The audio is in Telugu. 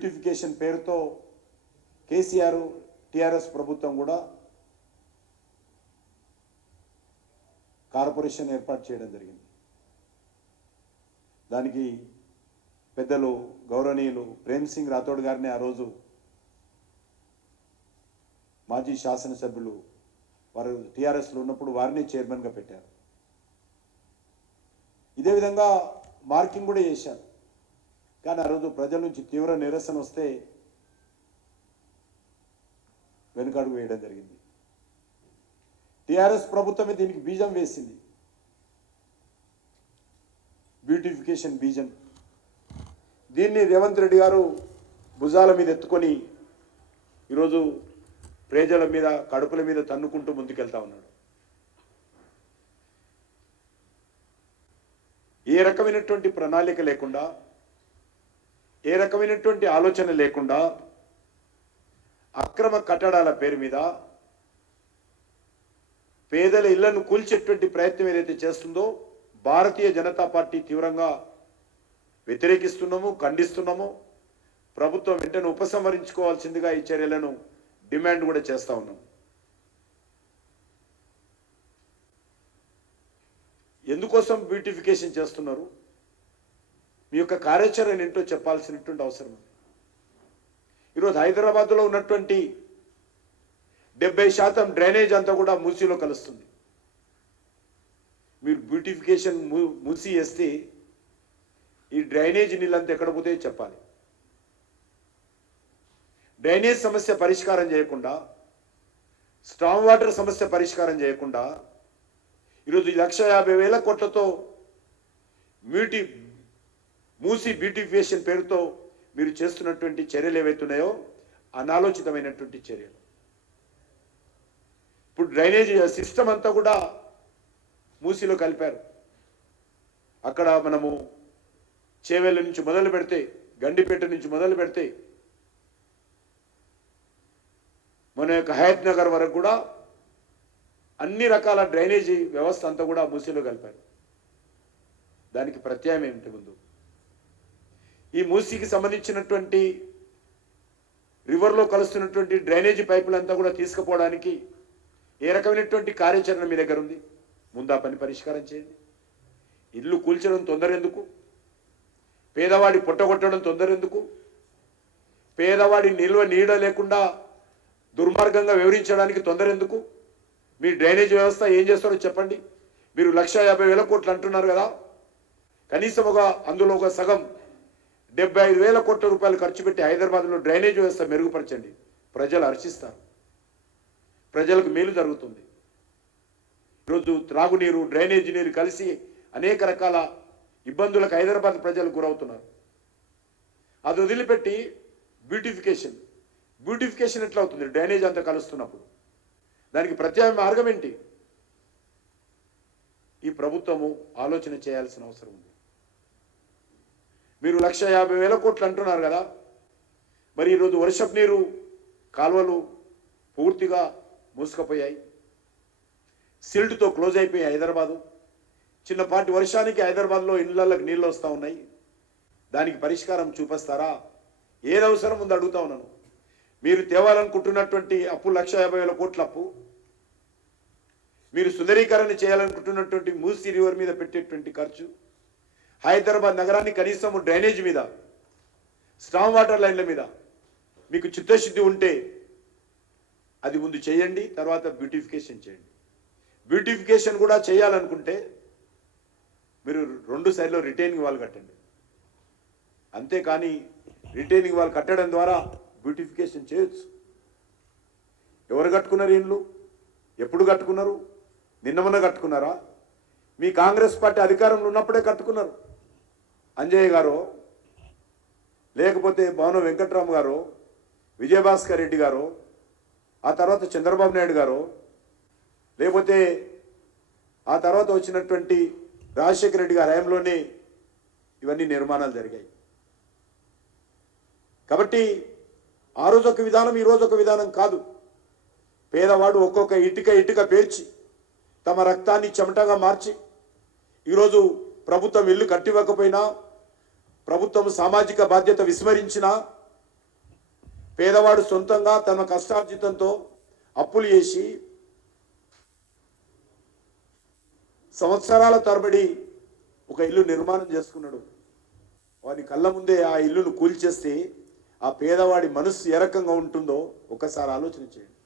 బ్యూటిఫికేషన్ పేరుతో కేసీఆర్ టీఆర్ఎస్ ప్రభుత్వం కూడా కార్పొరేషన్ ఏర్పాటు చేయడం జరిగింది. దానికి పెద్దలు గౌరవనీయులు ప్రేమ్ సింగ్ రాథోడ్ గారిని ఆ రోజు మాజీ శాసనసభ్యులు వారు టీఆర్ఎస్లో ఉన్నప్పుడు వారిని చైర్మన్గా పెట్టారు. ఇదే విధంగా మార్కింగ్ కూడా చేశారు. కానీ ఆ రోజు ప్రజల నుంచి తీవ్ర నిరసన వస్తే వెనుకడుగు వేయడం జరిగింది. టీఆర్ఎస్ ప్రభుత్వమే దీనికి బీజం వేసింది, బ్యూటిఫికేషన్ బీజం. దీన్ని రేవంత్ రెడ్డి గారు భుజాల మీద ఎత్తుకొని ఈరోజు ప్రజల మీద కడుపుల మీద తన్నుకుంటూ ముందుకెళ్తా ఉన్నాడు. ఏ రకమైనటువంటి ప్రణాళిక లేకుండా, ఏ రకమైనటువంటి ఆలోచన లేకుండా అక్రమ కట్టడాల పేరు మీద పేదల ఇళ్లను కూల్చేటువంటి ప్రయత్నం ఏదైతే చేస్తుందో భారతీయ జనతా పార్టీ తీవ్రంగా వ్యతిరేకిస్తున్నాము, ఖండిస్తున్నాము. ప్రభుత్వం వెంటనే ఉపసంహరించుకోవాల్సిందిగా ఈ చర్యలను డిమాండ్ కూడా చేస్తా ఉన్నాం. ఎందుకోసం బ్యూటిఫికేషన్ చేస్తున్నారు, మీ యొక్క కార్యాచరణ ఏంటో చెప్పాల్సినటువంటి అవసరం ఉంది. ఈరోజు హైదరాబాద్లో ఉన్నటువంటి 70% డ్రైనేజ్ అంతా కూడా మూసీలో కలుస్తుంది. మీరు బ్యూటిఫికేషన్ మూసీ వేస్తే ఈ డ్రైనేజ్ నీళ్ళంతా ఎక్కడ పోతే చెప్పాలి. డ్రైనేజ్ సమస్య పరిష్కారం చేయకుండా, స్టామ్ వాటర్ సమస్య పరిష్కారం చేయకుండా ఈరోజు 1,50,000 కోట్లతో మూసీ బ్యూటిఫికేషన్ పేరుతో మీరు చేస్తున్నటువంటి చర్యలు ఏవైతున్నాయో అనాలోచితమైనటువంటి చర్యలు. ఇప్పుడు డ్రైనేజ్ సిస్టమ్ అంతా కూడా మూసీలో కలిపారు. అక్కడ మనము చేవెళ్ళ నుంచి మొదలు పెడితే, గండిపేట నుంచి మొదలు పెడితే మన యొక్క హయత్ నగర్ వరకు కూడా అన్ని రకాల డ్రైనేజీ వ్యవస్థ అంతా కూడా మూసీలో కలిపారు. దానికి ప్రత్యామ్నాయం ఏమిటి? ముందు ఈ మూసీకి సంబంధించినటువంటి రివర్లో కలుస్తున్నటువంటి డ్రైనేజీ పైపులంతా కూడా తీసుకుపోవడానికి ఏ రకమైనటువంటి కార్యాచరణ మీ దగ్గర ఉంది? ముందు ఆ పని పరిష్కారం చేయండి. ఇల్లు కూల్చడం తొందర ఎందుకు? పేదవాడి పొట్టగొట్టడం తొందర ఎందుకు? పేదవాడి నిల్వ నీడ లేకుండా దుర్మార్గంగా వివరించడానికి తొందర ఎందుకు? మీ డ్రైనేజ్ వ్యవస్థ ఏం చేస్తారో చెప్పండి. మీరు 1,50,000 కోట్లు అంటున్నారు కదా, కనీసం అందులో ఒక సగం 75,000 కోట్ల రూపాయలు ఖర్చు పెట్టి హైదరాబాద్లో డ్రైనేజ్ వ్యవస్థ మెరుగుపరచండి. ప్రజలు హర్షిస్తారు, ప్రజలకు మేలు జరుగుతుంది. ఈరోజు త్రాగునీరు, డ్రైనేజీ నీరు కలిసి అనేక రకాల ఇబ్బందులకు హైదరాబాద్ ప్రజలు గురవుతున్నారు. అది వదిలిపెట్టి బ్యూటిఫికేషన్ ఎట్లా అవుతుంది? డ్రైనేజ్ అంతా కలుస్తున్నప్పుడు దానికి ప్రత్యామ్నాయ మార్గం ఏంటి? ఈ ప్రభుత్వము ఆలోచన చేయాల్సిన అవసరం ఉంది. మీరు 1,50,000 కోట్లు అంటున్నారు కదా, మరి ఈరోజు వర్షపు నీరు కాలువలు పూర్తిగా మూసుకుపోయాయి, సిల్ట్తో క్లోజ్ అయిపోయి హైదరాబాదు. చిన్నపాటి వర్షానికి హైదరాబాద్లో ఇళ్లకి నీళ్ళు వస్తూ ఉన్నాయి. దానికి పరిష్కారం చూపిస్తారా? ఏది అవసరం ఉందో అడుగుతా ఉన్నాను. మీరు తేవాలనుకుంటున్నటువంటి అప్పు 1,50,000 కోట్ల అప్పు, మీరు సుందరీకరణ చేయాలనుకుంటున్నటువంటి మూసీ రివర్ మీద పెట్టేటువంటి ఖర్చు, హైదరాబాద్ నగరాన్ని కనీసం డ్రైనేజ్ మీద, స్టామ్ వాటర్ లైన్ల మీద మీకు చిత్తశుద్ధి ఉంటే అది ముందు చేయండి, తర్వాత బ్యూటిఫికేషన్ చేయండి. బ్యూటిఫికేషన్ కూడా చేయాలనుకుంటే మీరు 2 సైడ్లో రిటైనింగ్ వాల్ కట్టండి. అంతేకాని రిటైనింగ్ వాల్ కట్టడం ద్వారా బ్యూటిఫికేషన్ చేయొచ్చు. ఎవరు కట్టుకున్నారు ఇండ్లు? ఎప్పుడు కట్టుకున్నారు? నిన్న మొన్న కట్టుకున్నారా? మీ కాంగ్రెస్ పార్టీ అధికారంలో ఉన్నప్పుడే కట్టుకున్నారు. అంజయ్య గారు, లేకపోతే భవన వెంకట్రామ్ గారు, విజయభాస్కర్ రెడ్డి గారు, ఆ తర్వాత చంద్రబాబు నాయుడు గారు, లేకపోతే ఆ తర్వాత వచ్చినటువంటి రాజశేఖర రెడ్డి గారి హయాంలోనే ఇవన్నీ నిర్మాణాలు జరిగాయి. కాబట్టి ఆ రోజు ఒక విధానం, ఈ రోజు ఒక విధానం కాదు. పేదవాడు ఒక్కొక్క ఇటుక పేర్చి తమ రక్తాన్ని చెమటగా మార్చి ఈరోజు ప్రభుత్వం ఇల్లు కట్టివ్వకపోయినా, ప్రభుత్వం సామాజిక బాధ్యత విస్మరించినా పేదవాడు సొంతంగా తన కష్టార్జితంతో అప్పులు చేసి సంవత్సరాల తరబడి ఒక ఇల్లు నిర్మాణం చేసుకున్నాడు. వారి కళ్ళ ముందే ఆ ఇల్లును కూల్చేస్తే ఆ పేదవాడి మనస్సు ఏ రకంగా ఉంటుందో ఒకసారి ఆలోచన చేయండి.